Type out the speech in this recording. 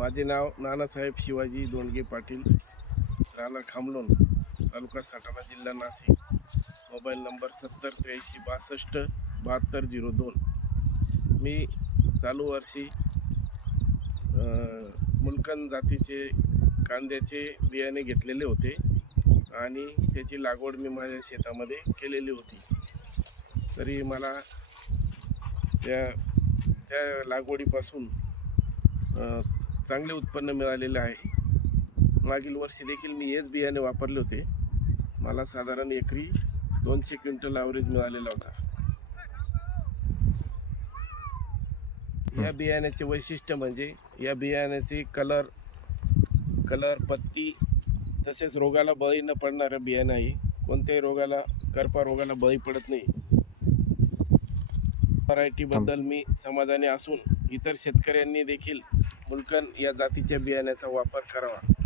माझे नाव नानासाहेब शिवाजी दोंडगे पाटील राहणार खामलोन तालुका सटाणा जिल्हा नाशिक. मोबाईल नंबर सत्तर त्र्याऐंशी बासष्ट बहात्तर झिरो दोन. मी चालू वर्षी मुलकन जातीचे कांद्याचे बियाणे घेतलेले होते आणि त्याची लागवड मी माझ्या शेतामध्ये केलेली होती. तरी मला त्या त्या लागवडीपासून चांगले उत्पन्न मिळालेले आहे. मागील वर्षी देखील मी हेच बियाणे वापरले होते. मला साधारण एकरी दोनशे क्विंटल ॲव्हरेज मिळालेला होता. या बियाण्याचे वैशिष्ट्य म्हणजे या बियाण्याचे कलर कलर पत्ती तसेच रोगाला बळी न पडणारं बियाणं आहे. कोणत्याही रोगाला करपा रोगाला बळी पडत नाही. व्हरायटीबद्दल मी समाधानी असून इतर शेतकऱ्यांनी देखील मुलकन या जातीच्या बियाण्याचा वापर करावा.